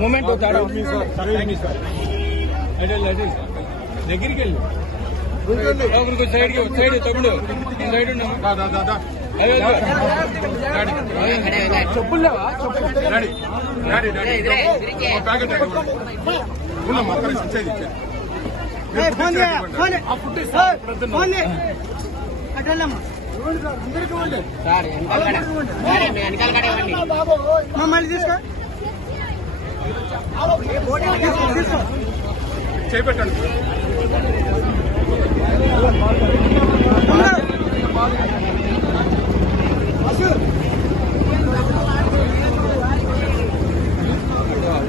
Moment దగ్గరికి వెళ్ళి side తమ్ముడు సైడ్ చెప్పులు మళ్ళీ తీసుకో చేపెట్టండి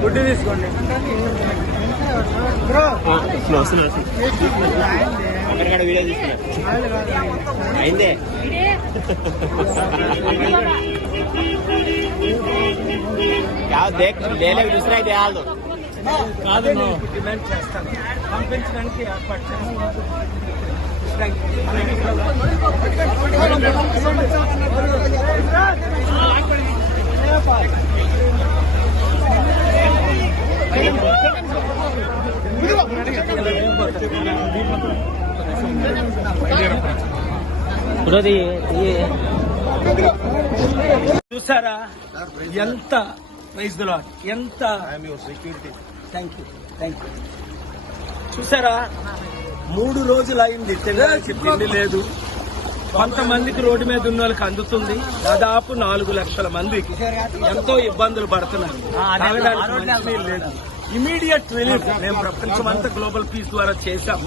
గుడ్డి తీసుకోండి వీడియో తీసుకున్నా అయిందే లేలే दूसरा అయితే వాళ్ళు కాదు డిమాండ్ చేస్తాను పంపించడానికి ఏర్పాటు చూసారా ఎంత ప్రైజ్ ది లార్డ్ ఎంత థ్యాంక్ యూ చూసారా 3 రోజులు అయింది తిండి లేదు కొంతమందికి రోడ్డు మీద ఉన్న వాళ్ళకి అందుతుంది దాదాపు 4 లక్షల మందికి ఎంతో ఇబ్బందులు పడుతున్నారు లేదు ఇమీడియట్ రిలీఫ్ మేము ప్రపంచమంతా గ్లోబల్ పీస్ ద్వారా చేశాం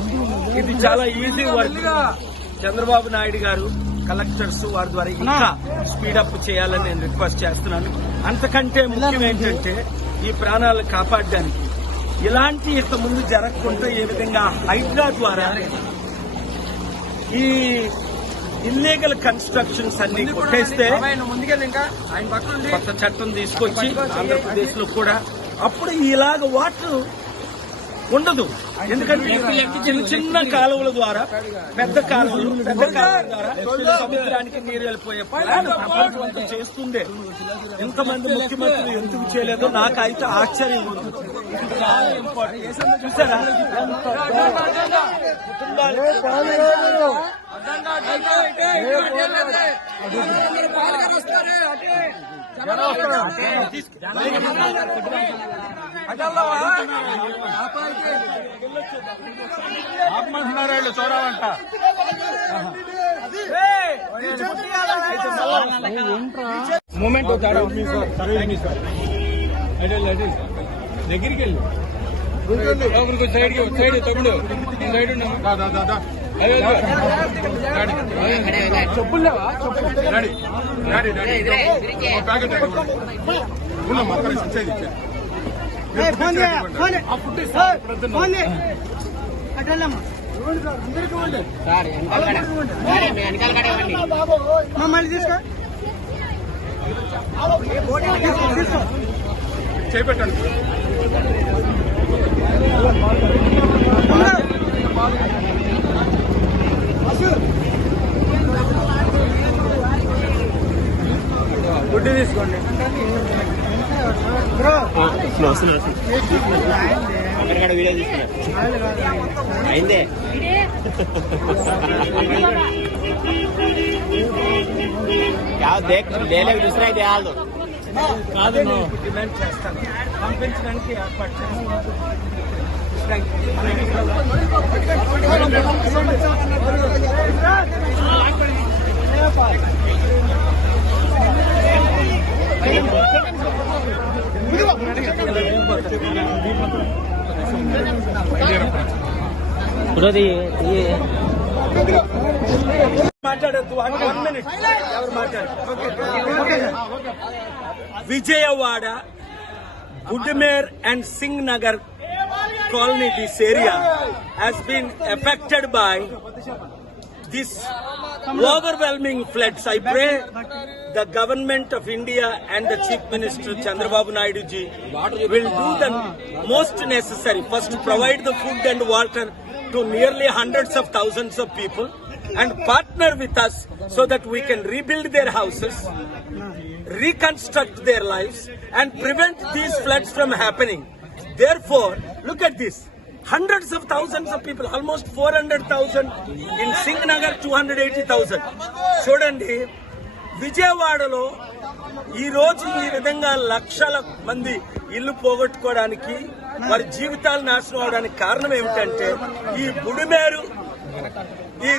ఇది చాలా ఈజీ వర్క్ చంద్రబాబు నాయుడు గారు కలెక్టర్స్ వారి ద్వారా ఇంకా స్పీడప్ చేయాలని నేను రిక్వెస్ట్ చేస్తున్నాను అంతకంటే ముఖ్యం ఏంటంటే ఈ ప్రాణాలను కాపాడడానికి ఇలాంటి ఇంత ముందు జరగకుండా ఏ విధంగా హైడ్రా ద్వారా ఈ ఇల్లీగల్ కన్స్ట్రక్షన్స్ అన్ని కొట్టేస్తే కొత్త చట్టం తీసుకొచ్చి ఆంధ్రప్రదేశ్ లో కూడా అప్పుడు ఇలాగ వాటర్ ఉండదు ఎందుకంటే చిన్న చిన్న కాలువల ద్వారా పెద్ద కాలువలు ద్వారా సముద్రానికి నీరు వెళ్ళిపోయే ప్రపంచం చేస్తుండే ఎంతమంది ముఖ్యమంత్రులు ఎందుకు చేయలేదో నాకైతే ఆశ్చర్యం ఉంది చాలా ఇంపార్టెంట్ చూసారా ఆత్మహత్యారాళ్ళు చోరావంట మూమెంట్ దగ్గరికి వెళ్ళి సైడ్ తమ్ముడు సైడ్ చెప్పులు మళ్ళీ తీసుకో చేపెట్టండి గుడ్డి తీసుకోండి వీడియో తీసుకున్నా అయిందే లేలే दूसरा అయితే వాళ్ళు కాదు డిమాండ్ చేస్తాను పంపించడానికి ఏర్పాటు మాట్లాడద్దు 1 minute ఎవరు మాట్లాడారు Vijayawada Budmer and Singh Nagar colony, this area has been affected by this overwhelming floods. I pray the government of India and the Chief Minister Chandrababu Naidu ji will do the most necessary. First, provide the food and water to nearly hundreds of thousands of people and partner with us so that we can rebuild their houses, reconstruct their lives and prevent these floods from happening. Therefore, look at this. Hundreds of thousands of people, almost 400,000 in Singhnagar, 280,000. చూడండి, విజయవాడలో ఈ రోజు ఈ విధంగా లక్షల మంది ఇల్లు పోగొట్టుకోవడానికి, వారి జీవితాలు నాశనం అవడానికి కారణం ఏమిటంటే ఈ బుడిమేరు, ఈ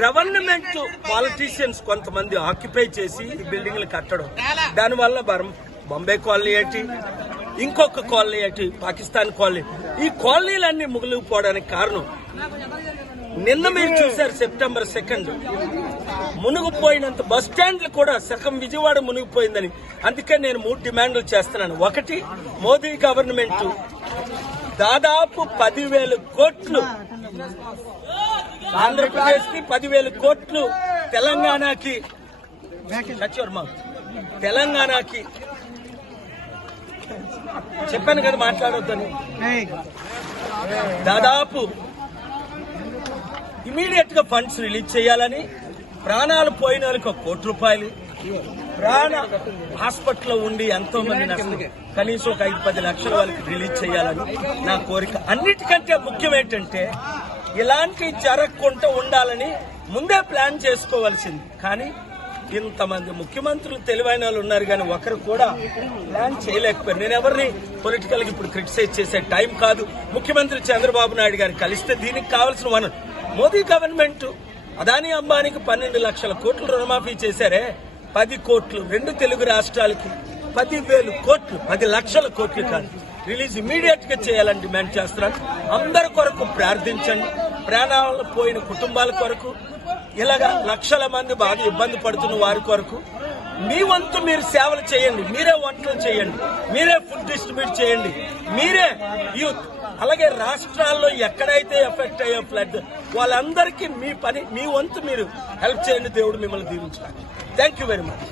గవర్నమెంట్ పాలిటీషియన్స్ కొంతమంది ఆక్యుపై చేసి ఈ బిల్డింగ్లు కట్టడం. దానివల్ల బాంబే కాలనీ ఏంటి, ఇంకొక కాలనీ ఏంటి, పాకిస్తాన్ కాలనీ, ఈ కాలనీలన్నీ ముగిలిపోవడానికి కారణం. నిన్న మీరు చూశారు సెప్టెంబర్ 2 మునిగిపోయినంత బస్ స్టాండ్లు కూడా సగం విజయవాడ మునిగిపోయిందని. అందుకే నేను 3 డిమాండ్లు చేస్తున్నాను. ఒకటి, మోదీ గవర్నమెంట్ దాదాపు 10,000 కోట్లు ఆంధ్రప్రదేశ్ కి, 10,000 కోట్లు తెలంగాణకి, తెలంగాణకి చెప్పాను కదా మాట్లాడొద్దని. దాదాపు ఇమీడియట్ గా ఫండ్స్ రిలీజ్ చేయాలని, ప్రాణాలు పోయిన వాళ్ళకి 1 కోటి రూపాయలు, హాస్పిటల్లో ఉండి ఎంతో మంది నష్టం, కనీసం ఒక 5-10 లక్షల వాళ్ళకి రిలీజ్ చేయాలని నా కోరిక. అన్నిటికంటే ముఖ్యం ఏంటంటే ఇలాంటి జరగకుండా ఉండాలని ముందే ప్లాన్ చేసుకోవాల్సింది. కానీ ఇంతమంది ముఖ్యమంత్రులు తెలివైన వాళ్ళు ఉన్నారు, కానీ ఒకరు కూడా ప్లాన్ చేయలేకపోయారు. నేను ఎవరిని పొలిటికల్ గా ఇప్పుడు క్రిటిసైజ్ చేసే టైం కాదు. ముఖ్యమంత్రి చంద్రబాబు నాయుడు గారు కలిస్తే దీనికి కావాల్సిన వనరు. మోదీ గవర్నమెంట్ అదానీ అంబానీకి 12 లక్షల కోట్లు రుణమాఫీ చేశారే, 10 కోట్లు 2 తెలుగు రాష్ట్రాలకి, 10,000 కోట్లు, 10 లక్షల కోట్లు కాదు, రిలీజ్ ఇమీడియట్ గా చేయాలని డిమాండ్ చేస్తున్నాను. అందరి కొరకు ప్రార్థించండి, ప్రాణాలు పోయిన కుటుంబాల కొరకు, ఇలాగా లక్షల మంది బాగా ఇబ్బంది పడుతున్న వారి కొరకు మీ వంతు మీరు సేవలు చేయండి. మీరే వంటలు చేయండి, మీరే ఫుడ్ డిస్ట్రిబ్యూట్ చేయండి, మీరే యూత్. అలాగే రాష్ట్రాల్లో ఎక్కడైతే ఎఫెక్ట్ అయ్యే ఫ్లడ్ వాళ్ళందరికీ మీ వంతు మీరు హెల్ప్ చేయండి. దేవుడు మిమ్మల్ని దీవించాలి. Thank you very much.